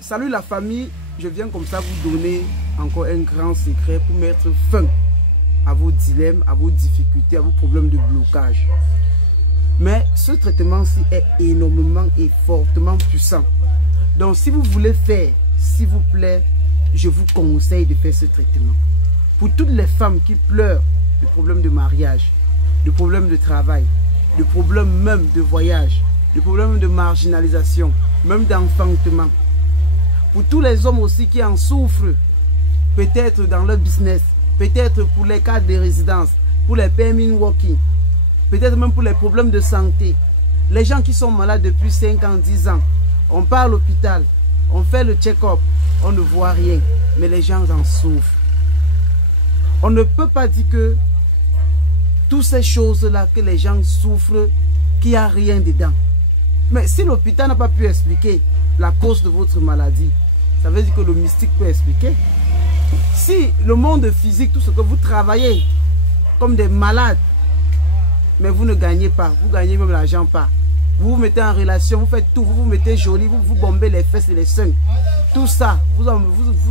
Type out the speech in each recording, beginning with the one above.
Salut la famille, je viens comme ça vous donner encore un grand secret pour mettre fin à vos dilemmes, à vos difficultés, à vos problèmes de blocage. Mais ce traitement-ci est énormément et fortement puissant. Donc si vous voulez faire, s'il vous plaît, je vous conseille de faire ce traitement. Pour toutes les femmes qui pleurent de problèmes de mariage, de problèmes de travail, de problèmes même de voyage, de problèmes de marginalisation, même d'enfantement. Pour tous les hommes aussi qui en souffrent, peut-être dans leur business, peut-être pour les cadres de résidence, pour les permis walking, peut-être même pour les problèmes de santé. Les gens qui sont malades depuis 5 ans, 10 ans, on part à l'hôpital, on fait le check-up, on ne voit rien, mais les gens en souffrent. On ne peut pas dire que toutes ces choses-là que les gens souffrent, qu'il n'y a rien dedans. Mais si l'hôpital n'a pas pu expliquer la cause de votre maladie, ça veut dire que le mystique peut expliquer. Si le monde physique, tout ce que vous travaillez comme des malades, mais vous ne gagnez pas, vous gagnez même l'argent pas. Vous vous mettez en relation, vous faites tout, vous vous mettez joli, vous bombez les fesses et les seins. Tout ça, vous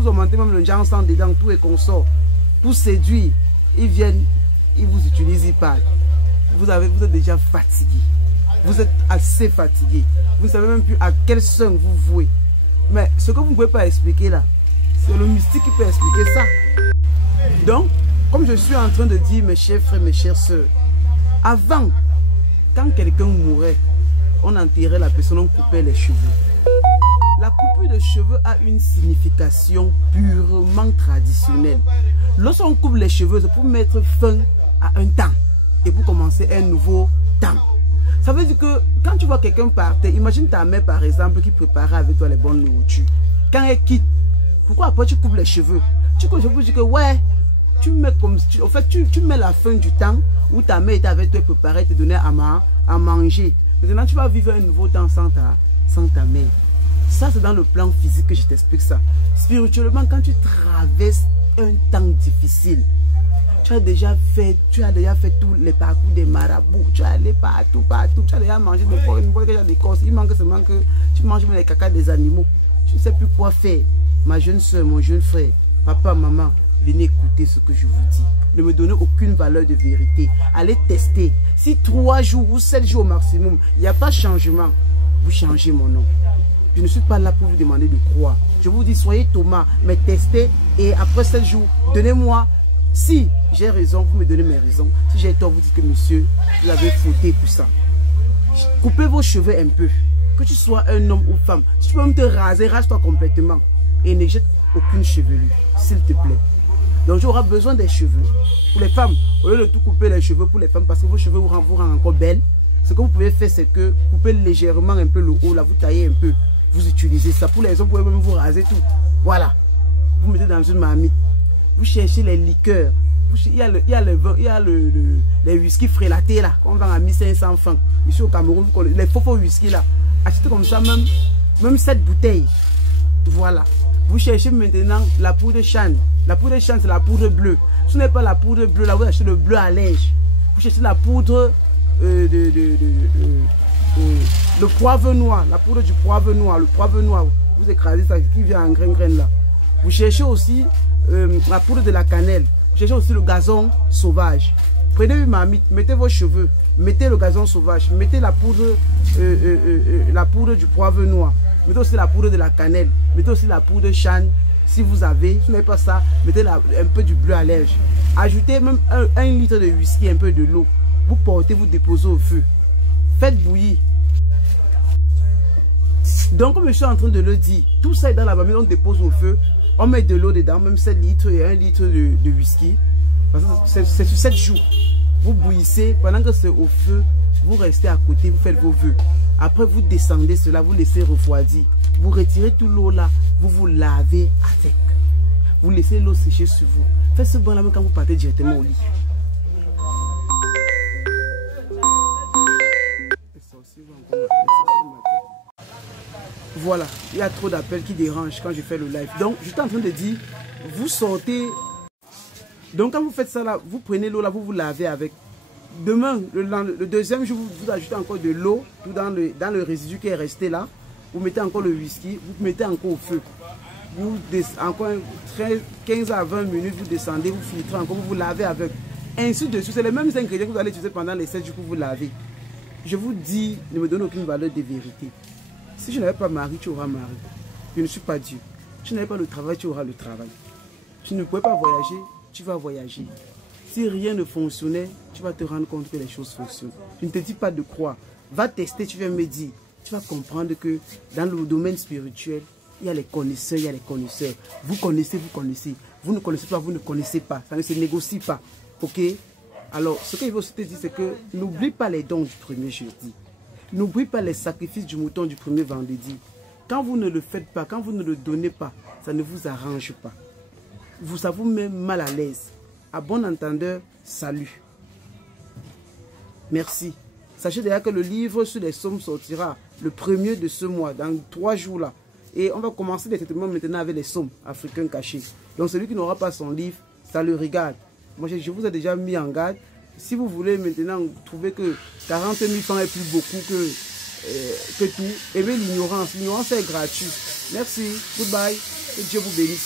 augmentez même le genre sans dedans, tout est consort. Pour séduire, ils viennent, ils vous utilisent, ils parlent. Vous êtes déjà fatigué. Vous êtes assez fatigué. Vous ne savez même plus à quel sein vous vouez. Mais ce que vous ne pouvez pas expliquer là, c'est le mystique qui peut expliquer ça. Donc, comme je suis en train de dire, mes chers frères, mes chères soeurs, avant, quand quelqu'un mourait, on enterrait la personne, on coupait les cheveux. La coupure de cheveux a une signification purement traditionnelle. Lorsqu'on coupe les cheveux, c'est pour mettre fin à un temps et pour commencer un nouveau temps. Ça veut dire que quand tu vois quelqu'un partir, imagine ta mère par exemple qui préparait avec toi les bonnes nourritures. Quand elle quitte, pourquoi après tu coupes les cheveux? Tu coupes les cheveux pour dire que ouais, tu mets comme en fait tu mets la fin du temps où ta mère était avec toi, préparée, te donnait à manger. Maintenant tu vas vivre un nouveau temps sans ta mère. Ça c'est dans le plan physique que je t'explique ça. Spirituellement, quand tu traverses un temps difficile, tu as déjà fait tous les parcours des marabouts, tu es allé partout, tu as déjà mangé des corses, il manque seulement que tu manges même les caca des animaux. Tu ne sais plus quoi faire. Ma jeune soeur, mon jeune frère, papa, maman, venez écouter ce que je vous dis. Ne me donnez aucune valeur de vérité. Allez tester. Si 3 jours ou 7 jours au maximum, il n'y a pas de changement, vous changez mon nom. Je ne suis pas là pour vous demander de croire. Je vous dis, soyez Thomas, mais testez et après 7 jours, donnez-moi. Si j'ai raison, vous me donnez mes raisons. Si j'ai tort, vous dites que monsieur, vous avez fauté pour ça. Coupez vos cheveux un peu. Que tu sois un homme ou femme. Si tu peux même te raser, rase-toi complètement. Et ne jette aucune chevelure, s'il te plaît. Donc j'aurai besoin des cheveux. Pour les femmes, au lieu de tout couper les cheveux pour les femmes, parce que vos cheveux vous rendent encore belles, ce que vous pouvez faire, c'est que couper légèrement un peu le haut, là, vous taillez un peu. Vous utilisez ça. Pour les hommes, vous pouvez même vous raser tout. Voilà. Vous mettez dans une marmite. Vous cherchez les liqueurs. Il y a les whisky frélatés là. On vend à 1500 francs. Ici au Cameroun, les faux whisky là. Achetez comme ça même 7 bouteilles. Voilà. Vous cherchez maintenant la poudre de chane. La poudre de chane, c'est la poudre bleue. Si ce n'est pas la poudre bleue, là, vous achetez le bleu à lège. Vous cherchez la poudre le poivre noir. La poudre du poivre noir. Le poivre noir. Vous écrasez ça qui vient en graine là. Vous cherchez aussi la poudre de la cannelle. Vous cherchez aussi le gazon sauvage. Prenez une marmite, mettez vos cheveux, mettez le gazon sauvage, mettez la poudre du poivre noir, mettez aussi la poudre de la cannelle, mettez aussi la poudre de chane. Si vous avez, si vous n'avez pas ça, mettez un peu du bleu à lège. Ajoutez même 1 litre de whisky, un peu de l'eau. Vous portez, vous déposez au feu. Faites bouillir. Donc, comme je suis en train de le dire, tout ça est dans la marmite, on dépose au feu. On met de l'eau dedans, même 7 litres et 1 litre de whisky. C'est sur 7 jours. Vous bouillissez, pendant que c'est au feu, vous restez à côté, vous faites vos vœux. Après, vous descendez cela, vous laissez refroidir. Vous retirez tout l'eau là, vous vous lavez avec. Vous laissez l'eau sécher sur vous. Faites ce bon là quand vous partez directement au lit. Voilà, il y a trop d'appels qui dérangent quand je fais le live. Donc, je suis en train de dire, vous sortez. Donc, quand vous faites ça là, vous prenez l'eau là, vous vous lavez avec. Demain, le deuxième jour, vous ajoutez encore de l'eau dans le résidu qui est resté là. vous mettez encore le whisky, vous mettez encore au feu. Vous encore 15 à 20 minutes, vous descendez, vous filtrez encore, vous lavez avec. Ainsi de suite, c'est les mêmes ingrédients que vous allez utiliser pendant les 7 jours pour vous laver. Je vous dis, ne me donne aucune valeur de vérité. Si je n'avais pas mari, tu auras mari. Je ne suis pas Dieu. Si tu n'avais pas le travail, tu auras le travail. Tu ne pouvais pas voyager, tu vas voyager. Si rien ne fonctionnait, tu vas te rendre compte que les choses fonctionnent. Je ne te dis pas de croire. Va tester, tu viens me dire. Tu vas comprendre que dans le domaine spirituel, il y a les connaisseurs, il y a les connaisseurs. Vous connaissez, vous connaissez. Vous ne connaissez pas, vous ne connaissez pas. Ça ne se négocie pas. Ok? Alors, ce que je veux aussi te dire, c'est que n'oublie pas les dons du premier jeudi. N'oublie pas les sacrifices du mouton du premier vendredi. Quand vous ne le faites pas, quand vous ne le donnez pas, ça ne vous arrange pas. Ça vous met mal à l'aise. À bon entendeur, salut. Merci. Sachez d'ailleurs que le livre sur les psaumes sortira le 1er de ce mois, dans 3 jours là. Et on va commencer les traitements maintenant avec les psaumes africains cachés. Donc celui qui n'aura pas son livre, ça le regarde. Moi, je vous ai déjà mis en garde. Si vous voulez maintenant trouver que 40 000 francs est plus beaucoup que tout, aimez l'ignorance. L'ignorance est gratuite. Merci. Goodbye. Que Dieu vous bénisse.